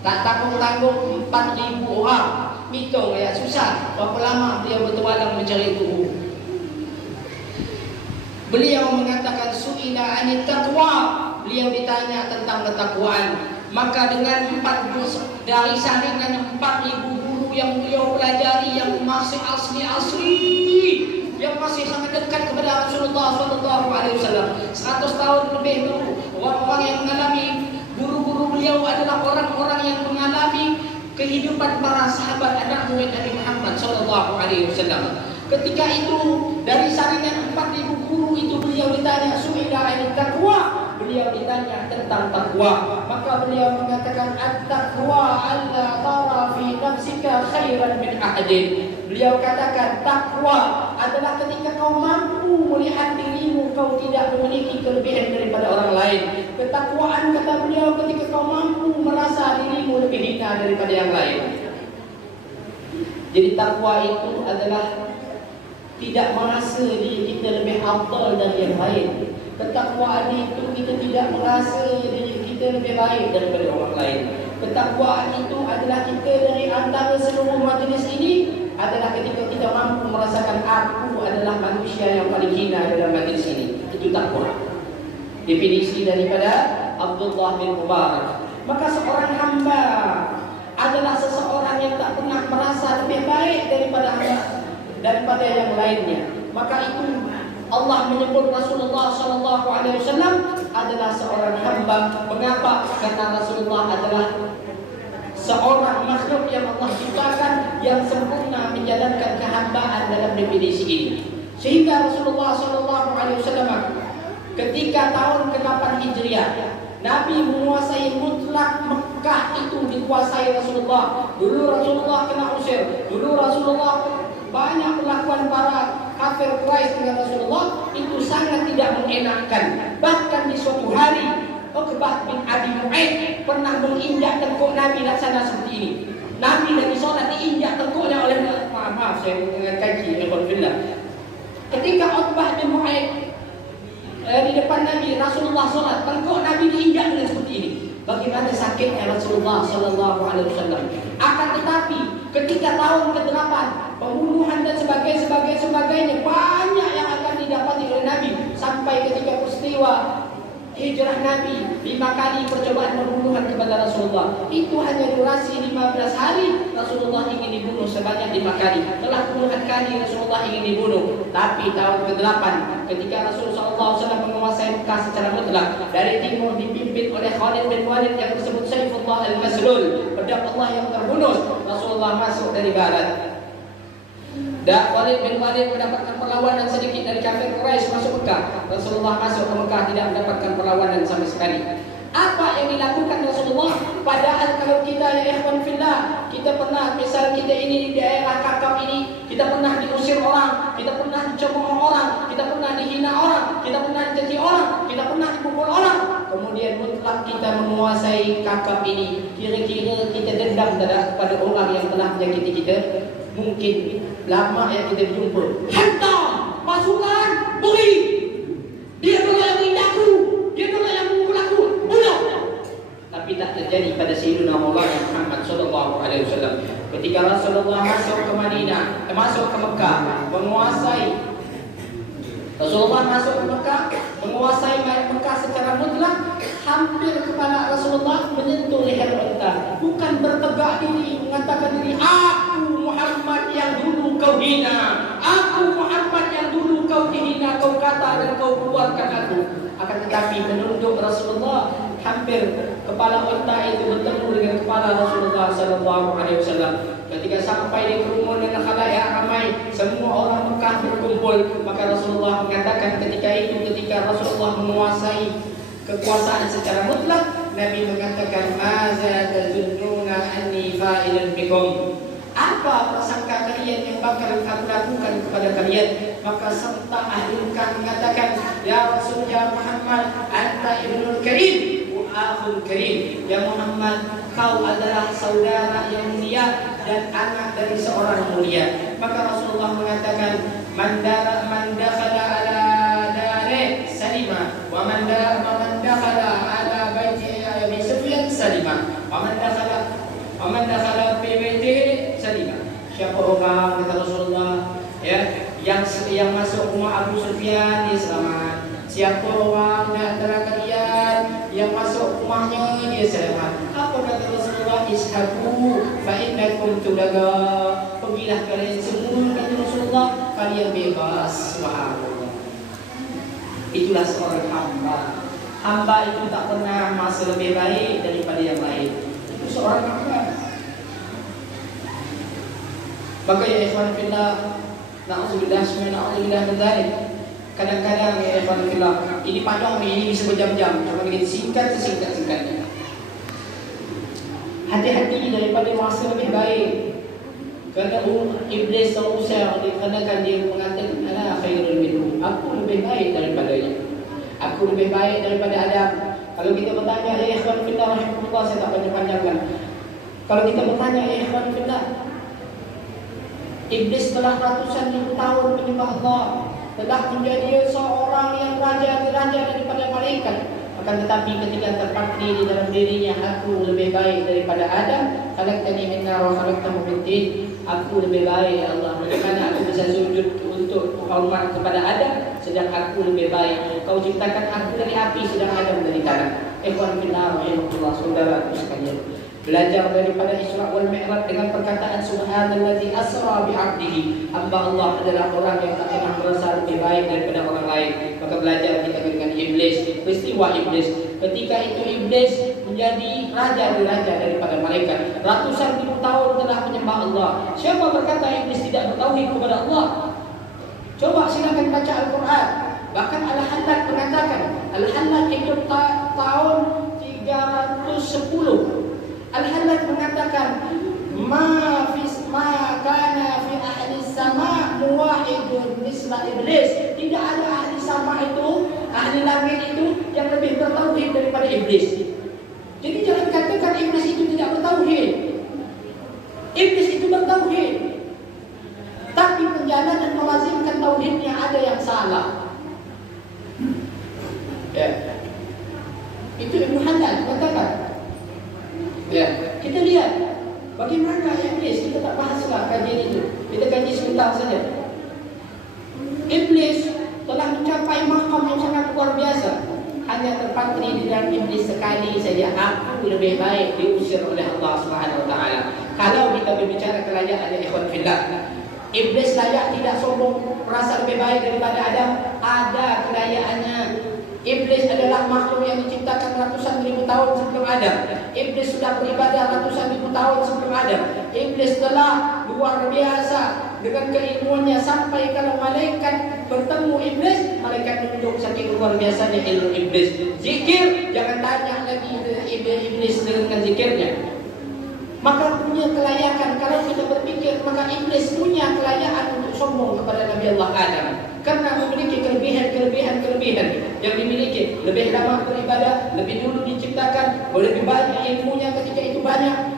Tak tanggung-tanggung 4,000 orang. Hitung ya susah. Berapa lama beliau bertualang mencari guru. Beliau mengatakan su'ila anit taqwa. Beliau ditanya tentang ketakwaan. Maka dengan dari saringan 4,000 guru yang beliau pelajari, yang masih asli, yang masih sangat dekat kepada Rasulullah SAW, 100 tahun lebih dulu, orang-orang yang mengalami, guru-guru beliau adalah orang-orang yang mengalami kehidupan para sahabat anak murid Nabi Muhammad SAW. Ketika itu dari saringan 4,000 guru itu beliau ditanya su'ila anit taqwa. Beliau ditanya tentang takwa, maka beliau mengatakan at-taqwa alla tara fi nafsika khairan min ahadin. Beliau katakan takwa adalah ketika kau mampu melihat dirimu kau tidak memiliki kelebihan daripada orang lain. Ketakwaan, kata beliau, ketika kau mampu merasa dirimu lebih hina daripada yang lain. Jadi takwa itu adalah tidak merasa diri kita lebih afdal dari yang lain. Ketakwaan itu kita tidak merasa diri kita lebih baik daripada orang lain. Ketakwaan itu adalah kita dari antara seluruh majlis ini adalah ketika kita mampu merasakan aku adalah manusia yang paling hina dalam majlis ini. Itu takwa. Definisi daripada Abdullah bin Mubarak. Maka seorang hamba adalah seseorang yang tak pernah merasa lebih baik daripada yang lainnya. Maka itu Allah menyebut Rasulullah SAW adalah seorang hamba. Mengapa? Karena Rasulullah adalah seorang makhluk yang Allah ciptakan yang sempurna menjalankan kehambaan dalam definisi ini. Sehingga Rasulullah SAW ketika tahun ke-8 Hijriah Nabi menguasai mutlak Mekah, itu dikuasai Rasulullah. Dulu Rasulullah kena usir. Dulu Rasulullah banyak perlakuan para kafir Quraisy dengan Rasulullah itu sangat tidak mengenakkan. Bahkan di suatu hari Uqbah bin Abi Mu'aid pernah menginjak tengkuk Nabi laksana seperti ini. Nabi lagi solat diinjak tengkuknya oleh maaf saya dengan kaki alhamdulillah. Ketika Uqbah bin Mu'aid di depan Nabi, Rasulullah solat, tengkuk Nabi diinjak dengan seperti ini. Bagaimana sakitnya Rasulullah SAW. Akan tetapi ketika tahun ke-8 pembunuhan dan sebagainya banyak yang akan didapati oleh Nabi. Sampai ketika peristiwa hijrah Nabi 5 kali percobaan pembunuhan kepada Rasulullah. Itu hanya durasi 15 hari Rasulullah ingin dibunuh sebanyak 5 kali. Telah puluhan kali Rasulullah ingin dibunuh. Tapi tahun ke-8 ketika Rasulullah SAW menguasai Mekah secara mutlak, dari timur dipimpin oleh Khalid bin Walid yang disebut Saifullah al-Maslul, pedang Allah yang terbunuh. Rasulullah masuk dari barat. Dan Khalid bin Walid mendapatkan perlawanan sedikit dari kafir Quraisy masuk Mekah. Rasulullah masuk ke Mekah tidak mendapatkan perlawanan sama sekali. Apa yang dilakukan Rasulullah? Padahal kalau kita ya ikhwan fillah, kita pernah, misal kita ini di daerah Kakap ini, kita pernah diusir orang, kita pernah dicemooh orang, kita pernah dihina orang, kita pernah dicaci orang, kita pernah dipukul orang. Kemudian mutlak kita menguasai Kakap ini, kira-kira kita dendam kepada orang yang telah menyakiti kita. Mungkin lama yang kita berjumpa, hantar pasukan, beri. Dia dulu yang menginjakku, dia dulu yang memukul aku, bunuh. Tapi tak terjadi pada Sayyidina Maulana Muhammad SAW. Ketika Rasulullah masuk ke Madinah, masuk ke Mekah, menguasai. Rasulullah masuk ke Mekah, menguasai Mekah secara mutlak. Hampir kepala Rasulullah menyentuh leher unta. Bukan bertegak diri, mengatakan diri, aku Muhammad yang dulu kau hina, aku Muhammad yang dulu kau hina, kau kata dan kau keluarkan aku. Akan tetapi menunduk Rasulullah, hampir kepala unta itu bertemu dengan kepala Rasulullah SAW. Ketika sampai di kerumunan khalayak ramai, semua orang Mekah berkumpul, maka Rasulullah mengatakan ketika Rasulullah menguasai kekuasaan secara mutlak, Nabi mengatakan, "Maza tazunnuna anni fa'ilun bikum?" Apa prasangka kalian yang bakal aku lakukan kepada kalian? Maka serta ahli Mekah mengatakan, "Ya Rasul, ya Muhammad, anta ibnul karim wa akhul karim." Ya Muhammad, kau adalah saudara yang mulia dan anak dari seorang mulia. Maka Rasulullah mengatakan, "Man dakhala ala dari salima, wa man dakhala ala baiti Abi Sufyan salima, wa man dakhala fi baitihi salima." Siapa orang, kata Rasulullah, ya, yang masuk rumah Abu Sufyan dia selamat. Siapa orang di antara kalian yang masuk rumahnya dia selamat. Apa kata Rasulullah? Ishabu fa innakum tulaga. Pergilah kalian semua, kata Rasulullah, kalian bebas. Subhanallah. Itulah seorang hamba. Hamba itu tak pernah merasa lebih baik daripada yang lain. Itu seorang hamba. Maka ya ikhwan fillah, na'udzubillah min dzalik. Kadang-kadang ya ikhwan fillah, ini panjang ini bisa berjam-jam, cuma kita singkat-singkatnya. Hati-hati daripada merasa lebih baik. Kerana iblis terusir dikarenakan dia mengatakan ana khairul minhu, aku lebih baik daripadanya. Aku lebih baik daripada Adam. Kalau kita bertanya, ya ikhwan fillah rahimahullah, saya tak panjang-panjangkan. Kalau kita bertanya, ya ikhwan fillah, Iblis telah ratusan ribu tahun menyembah Allah, telah menjadi seorang yang raja daripada malaikat. Akan tetapi ketika terpatri di dalam dirinya, aku lebih baik daripada Adam, khalaqtani min nar wa khalaqtahu min tin. Aku lebih baik ya Allah. Bagaimana aku bisa sujud untuk hormat kepada Adam, sedang aku lebih baik. Kau ciptakan aku dari api, sedang Adam dari tanah. Ikhwan fillah rahimakumullah, saudara sekalian. Belajar daripada Isra wal Mi'raj dengan perkataan subhanallazi asra bi'abdihi. Hamba Allah adalah orang yang tak pernah merasa lebih baik daripada orang lain. Maka belajar kita dengan iblis, peristiwa iblis. Ketika itu iblis menjadi raja daripada malaikat. Ratusan ribu tahun telah menyembah Allah. Siapa berkata iblis tidak bertauhid kepada Allah? Coba silakan baca Al-Quran. Bahkan Al-Hallaj mengatakan, Al-Hallaj hidup tahun 310. Al-Hallaj mengatakan ma kana fi ahli sama muwahidun misla iblis. Tidak ada ahli sama itu, ahli langit itu yang lebih bertauhid daripada iblis. Jadi jangan katakan iblis itu tidak bertauhid. Iblis itu bertauhid, tapi penjalanan melazimkan tauhidnya ada yang salah. Ya. Itu Ibnu Hallaj katakan. Ya, kita lihat bagaimana iblis. Kita tak bahaslah kajian itu. Kita kaji sebentar saja. Iblis telah mencapai makam yang sangat luar biasa. Hanya terpatri di dalam iblis sekali saja, aku lebih baik diusir oleh Allah Subhanahu Wa Taala. Kalau kita berbicara kelayakan ya ikhwan fillah, iblis layak tidak sombong, merasa lebih baik daripada Adam. Ada kelayaannya. Iblis adalah makhluk yang diciptakan ratusan ribu tahun sebelum Adam. Iblis sudah beribadah ratusan ribu tahun sebelum Adam. Iblis telah luar biasa dengan keilmuannya, sampai kalau malaikat bertemu iblis, malaikat menunduk saking luar biasanya ilmu iblis. Zikir, jangan tanya lagi iblis dengan zikirnya. Maka punya kelayakan. Kalau kita berpikir, maka iblis punya kelayakan untuk sombong kepada Nabi Allah Adam, karena memiliki kelebihan yang dimiliki. Lebih lama beribadah, lebih dulu diciptakan, lebih banyak ilmunya ketika itu banyak.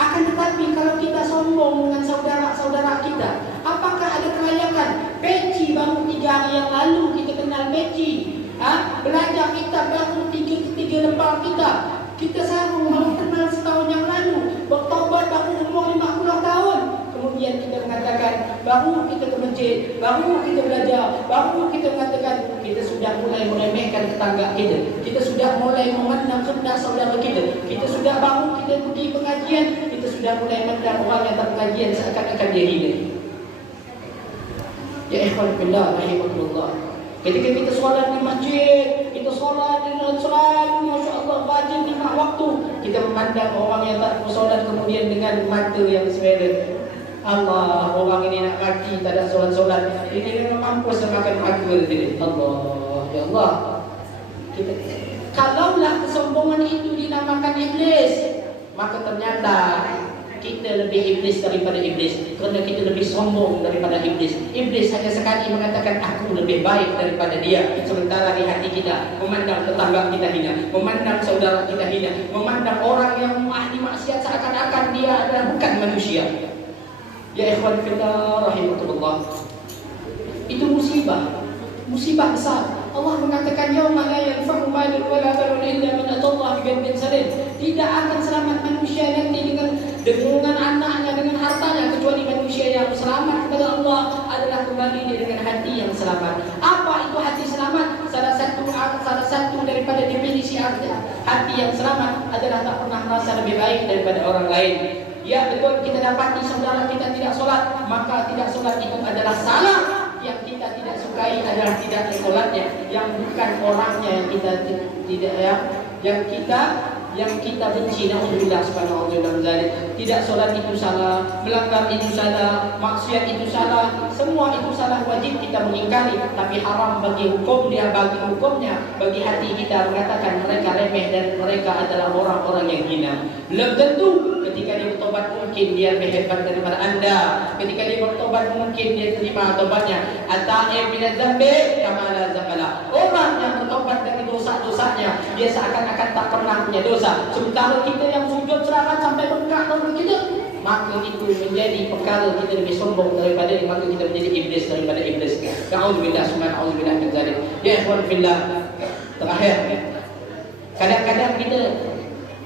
Akan tetapi kalau kita sombong dengan saudara-saudara kita, apakah ada kelayakan? Peci baru 3 hari yang lalu kita kenal peci. Belajar kita baru 3 lembar kita. Kita sarung baru kenal setahun yang lalu. Bertobat baru umur 50 tahun. Kemudian kita mengatakan, baru kita ke masjid, baru kita belajar, baru kita mengatakan, kita sudah mulai meremehkan tetangga kita. Kita sudah mulai memandang rendah saudara kita. Kita sudah baru kita pergi pengajian, kita sudah mulai memandang orang yang tak pengajian seakan-akan dia hina. Ya ikhwan fillah rahimakumullah. Ketika kita solat di masjid, kita solat dengan selalu Masya Allah rajin 5 waktu, kita memandang orang yang tak solat kemudian dengan mata yang sepele. Allah, orang ini nak kaki, tak ada solat-solat. Ini memang mampus makan aku sini. Allah, ya Allah. Kalaulah kesombongan itu dinamakan iblis, maka ternyata kita lebih iblis daripada iblis, kerana kita lebih sombong daripada iblis. Iblis hanya sekali mengatakan aku lebih baik daripada dia, sementara di hati kita memandang tetangga kita hina, memandang saudara kita hina, memandang orang yang ahli maksiat seakan-akan dia adalah bukan manusia. Ya ikhwan fillah rahimakumullah. Itu musibah besar. Allah mengatakan yauma la yanfa'u malun wala banun illa man atallaha biqalbin salim. Tidak akan selamat manusia nanti dengan anaknya, dengan hartanya, kecuali manusia yang selamat kepada Allah adalah kembali dengan hati yang selamat. Apa itu hati selamat? Salah satu daripada definisi hati yang selamat adalah tak pernah merasa lebih baik daripada orang lain. Ya betul, kita dapati saudara kita tidak solat, maka tidak solat itu adalah salah. Yang kita tidak sukai adalah tidak solatnya, yang bukan orangnya yang kita tidak yang kita benci. Alhamdulillah subhanahu wa ta'ala. Tidak solat itu salah, melanggar itu salah, maksiat itu salah, semua itu salah, wajib kita mengingkari. Tapi haram bagi hukum dia, bagi hukumnya, bagi hati kita mengatakan mereka remeh dan mereka adalah orang-orang yang hina. Belum tentu ketika dia bertobat mungkin dia lebih hebat daripada anda. Ketika dia bertobat mungkin dia terima tobatnya. At-ta'ib min adz-dzambi kama la dzambala. Orang yang bertobat dari dosa-dosanya, dia seakan-akan tak pernah punya dosa. Sementara kita yang sujud serakat sampai bengkak dalam kita, maka itu menjadi perkara kita lebih sombong daripada, maka kita menjadi iblis daripada iblis. Na'udzubillah, na'udzubillah min dzalik. Ya ikhwan fillah, terakhir, kadang-kadang kita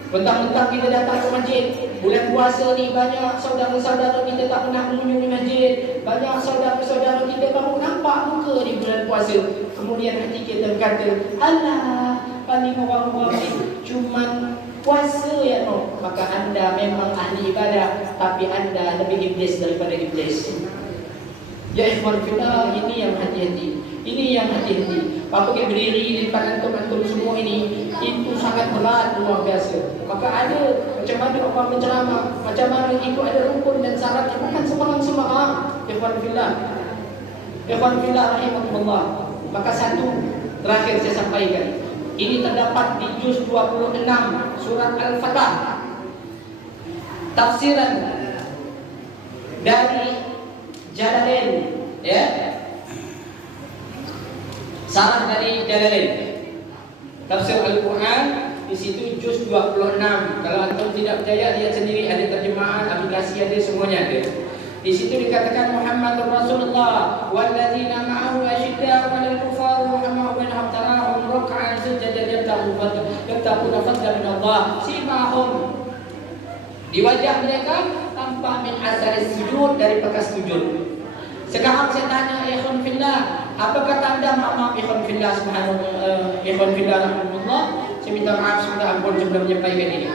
mentang-mentang kita datang ke masjid, bulan puasa ni banyak saudara-saudara kita tak pernah mengunjungi masjid, banyak saudara-saudara kita baru nampak muka di bulan puasa. Kemudian hati kita berkata, alah, paling orang-orang ni cuman puasa ya no. Maka anda memang ahli ibadah, tapi anda lebih iblis daripada iblis. Ya ikhwan fillah, ini yang hati-hati. Ini yang hati-hati. Apa kita berdiri di depan antum-antum semua ini, itu sangat berat, luar biasa. Maka ada macam mana orang menceramah, macam mana itu ada rukun dan syaratnya, bukan sembarang-sembarang. Ikhwan fillah, ikhwan fillah rahimakumullah. Maka satu terakhir saya sampaikan, ini terdapat di juz 26 surat Al-Fatah, tafsiran dari Jalalain, ya, sarah dari Jalalain, tafsir Al-Quran. Di situ juz 26. Kalau antum tidak percaya, lihat sendiri, ada terjemahan, aplikasi ada, semuanya ada. Di situ dikatakan Muhammadur Rasulullah walladzina ma'ahu asyidda'u 'alal kuffari rahimahu bainahum tarahum ruk'an sujadan yabtaquna fadlan min Allah simahum, di wajah mereka tampak min asaris sujud, dari bekas sujud. Sekarang saya tanya ikhwan fillah, apakah tanda maaf ikhwan fillah subhanallah, ikhwan fillah rahmatullah, saya minta maaf sudah ampun sebelum menyampaikan ini.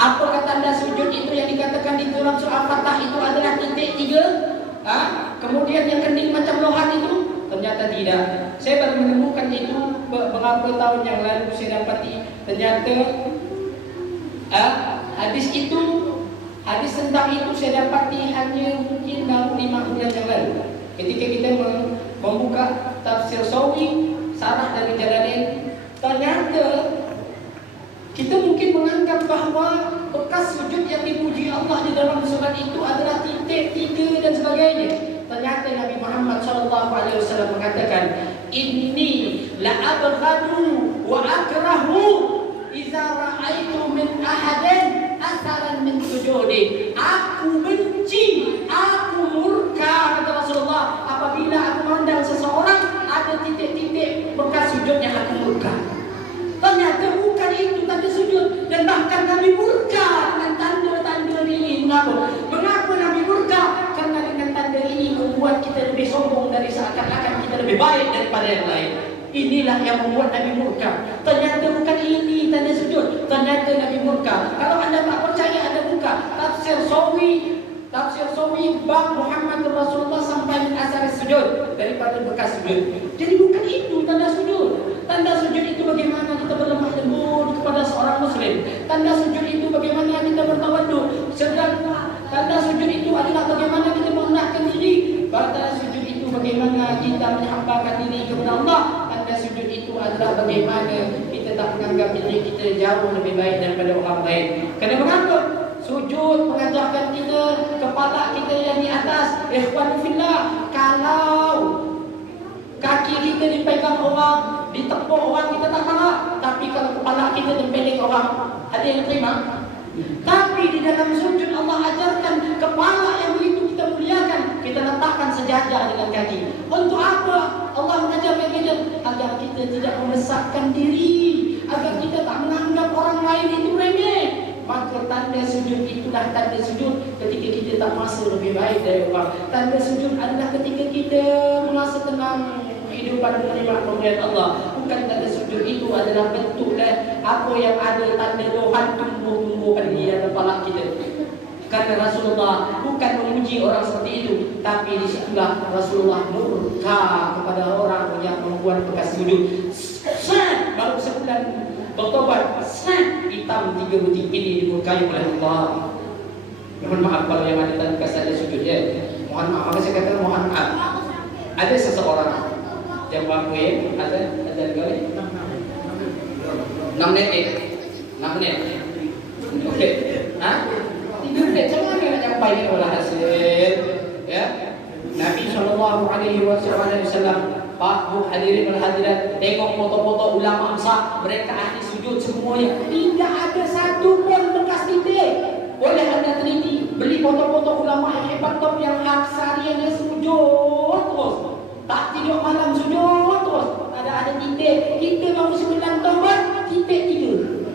Apakah tanda sujud itu yang dikatakan di dalam surah Al-Fatah itu adalah titik 3? Kemudian yang kening macam lohan itu? Ternyata tidak. Saya baru menemukan itu beberapa tahun yang lalu. Saya dapati ternyata hadis itu, hadis tentang itu saya dapati hanya mungkin baru 5 bulan yang lalu. Ketika kita membuka tafsir Sawi, sarah dari Jalalain, ternyata kita mungkin menganggap bahawa bekas sujud yang dipuji Allah di dalam surat itu adalah titik 3 dan sebagainya. Ternyata Nabi Muhammad SAW mengatakan, Inni la'abghadu wa akrahu iza ra'aitu min ahadin asaran min sujudi. Aku benci, aku murka, kata Rasulullah, apabila aku memandang seseorang ada titik-titik bekas sujudnya, aku murka. Ternyata bukan itu tanda sujud, dan bahkan Nabi murka dengan tanda-tanda ini. Mengapa Nabi murka? Karena dengan tanda ini membuat kita lebih sombong dari seakan-akan kita lebih baik daripada yang lain. Inilah yang membuat Nabi murka. Ternyata bukan ini tanda sujud, ternyata Nabi murka. Kalau anda tak percaya, anda buka tafsir Sawi bab Muhammad Rasulullah sampai min asar sujud, daripada bekas sujud. Jadi bukan itu tanda sujud. Tanda sujud itu bagaimana kita berlemah lembut kepada seorang muslim. Tanda sujud itu bagaimana kita bertawaduk. Sedang tanda sujud itu adalah bagaimana kita merendahkan diri. Tanda sujud itu bagaimana kita menghambakan diri kepada Allah. Tanda sujud itu adalah bagaimana kita tak menganggap diri kita jauh lebih baik daripada orang lain. Kerana mengapa? Sujud mengajarkan kita kepala kita yang di atas. Ikhwan fillah, kalau kaki kita dipegang orang, ditepuk orang, kita tak marah. Tapi kalau kepala kita dipegang orang, ada yang terima? Tapi di dalam sujud Allah ajarkan kepala yang begitu kita muliakan, kita letakkan sejajar dengan kaki. Untuk apa Allah mengajarkan kita? Agar kita tidak membesarkan diri, agar kita tak menganggap orang lain itu remeh. Maka tanda sujud itulah tanda sujud ketika kita tak merasa lebih baik dari orang. Tanda sujud adalah ketika kita merasa tenang kehidupan menerima pemberian Allah. Bukan tanda sujud itu adalah bentuk dan apa yang ada tanda Tuhan tumbuh-tumbuh pada di dalam kepala kita. Karena Rasulullah bukan memuji orang seperti itu, tapi disitulah Rasulullah murka kepada orang yang membuat bekas sujud. Baru sebulan bertobat, hitam 3 butir ini dimurkai oleh Allah. Mohon maaf kalau yang ada tanda bekas ada sujud ya. Mohon maaf, maka saya kata mohon maaf. Ada seseorang yang berapa ada negara 6 menit. Okey. 3 menit macam mana nak nyampai kepada hasil? Ya. Nabi SAW, Pak Bu hadirin dan hadirat, tengok foto-foto ulama besar, mereka ahli sujud semuanya. Tidak ada satu pun bekas titik. Oleh anda teliti, beli foto-foto ulama yang hebat top yang aksariannya sujud terus. Tak tidur malam sujud terus. Ada titik. Kita baru 9 tahun, titik tidur.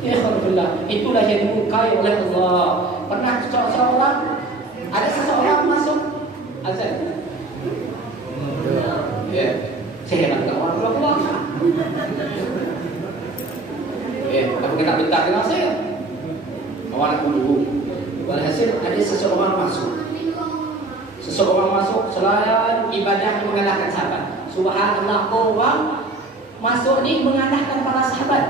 Ya Alhamdulillah. Itulah yang dimukai oleh Allah. Pernah ada seseorang masuk azan. Ya, saya heran orang pulang. Tapi kena bentar dengan saya. Kawan aku dulu. Walhasil ada seseorang masuk. Selain ibadah mengalahkan sahabat. Subhanallah, orang masuk ni mengalahkan para sahabat.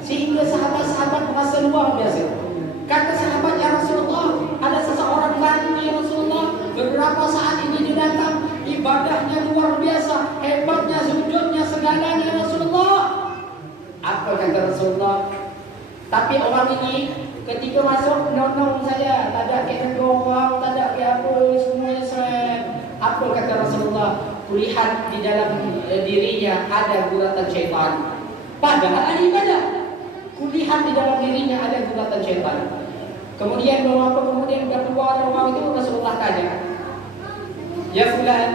Sehingga sahabat-sahabat merasa luar biasa. Kata sahabat, ya Rasulullah, ada seseorang baru ya Rasulullah. Beberapa saat ini dia datang, ibadahnya luar biasa, hebatnya, sujudnya, segalanya ya Rasulullah. Apa kata Rasulullah? Tapi orang ini ketika masuk nong saja, tak ada kena orang, tak ada apa, semuanya seret. Apa kata Rasulullah? Kulihat di dalam dirinya ada guratan syaitan. Padahal ada ibadah. Kulihat di dalam dirinya ada guratan syaitan. Kemudian dia keluar orang itu, Rasulullah tanya, ya fulan,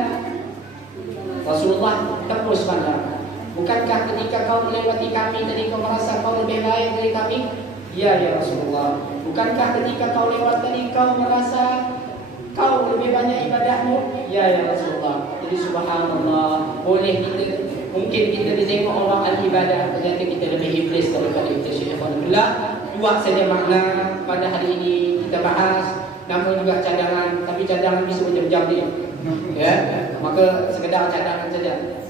Rasulullah terus pandang, bukankah ketika kau melewati kami tadi kau merasa kau lebih baik dari kami? Ya Rasulullah. Bukankah ketika kau lewat tadi kau merasa kau lebih banyak ibadahmu? Ya Rasulullah. Jadi subhanallah, mungkin kita ditengok orang al-ibadah, ternyata kita lebih iblis daripada kita. Alhamdulillah, dua saja makna pada hari ini kita bahas. Namun juga cadangan, tapi cadangan bisa berjam-jam dia. Ya, maka sekedar cadangan saja.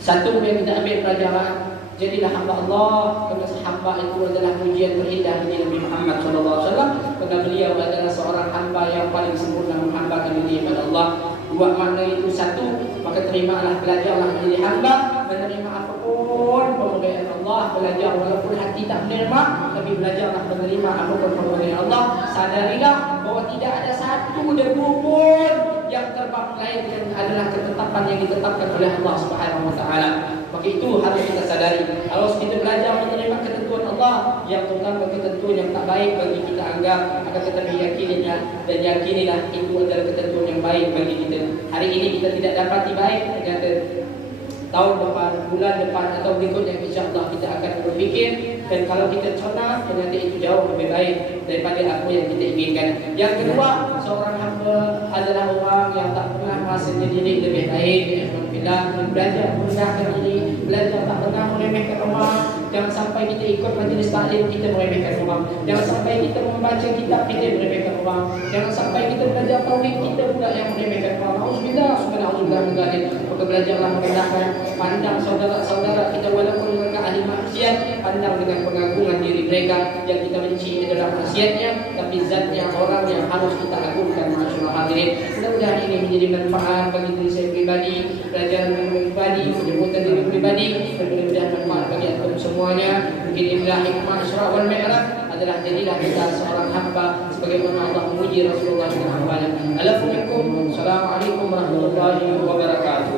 Satu yang kita ambil pelajaran, jadilah hamba Allah. Kerana hamba itu adalah pujian terindah bagi Nabi Muhammad SAW. Kerana beliau adalah seorang hamba yang paling sempurna menghambakan diri kepada Allah. Dua makna itu satu, maka terimalah, belajarlah menjadi hamba, menerima apapun pemberian Allah. Belajar walaupun hati tak menerima, tapi belajarlah menerima apapun pemberian Allah. Sadarilah bahawa tidak ada satu debu pun yang terbang, melainkan adalah ketetapan yang ditetapkan oleh Allah Subhanahu Wa Taala. Maka itu harus kita sadari. Harus kita belajar menerima ketentuan Allah, yang terutama ketentuan yang tak baik bagi kita anggap, maka kita meyakininya dan yakinilah itu adalah ketentuan yang baik bagi kita. Hari ini kita tidak dapati baik, ternyata tahun depan, bulan depan atau berikutnya insya-Allah kita akan berfikir, dan kalau kita cerna ternyata itu jauh lebih baik daripada apa yang kita inginkan. Yang kedua, seorang hamba adalah orang yang tak pernah merasa diri lebih baik. Alhamdulillah, belajar merendahkan diri, belajar tak pernah meremehkan orang. Jangan sampai kita ikut majlis taklim kita meremehkan orang. Jangan sampai kita membaca kitab kita meremehkan orang. Jangan sampai kita belajar tauhid kita pula yang meremehkan orang. Auzubillah, subhanallah, maka belajarlah merendahkan, pandang saudara-saudara kita walaupun mereka ahli maksiat, pandang dengan pengagungan diri mereka. Yang kita benci adalah maksiatnya, tapi zatnya orang yang harus kita agungkan. Masyaallah hadirin, mudah-mudahan ini menjadi manfaat bagi diri saya pribadi, pelajaran pribadi, penyebutan diri pribadi, dan mudah-mudahan manfaat bagi antum semuanya. Mungkin inilah hikmah Isra wal Mi'raj adalah jadilah kita seorang hamba sebagaimana Allah memuji Rasulullah dengan hambanya. Assalamualaikum warahmatullahi wabarakatuh.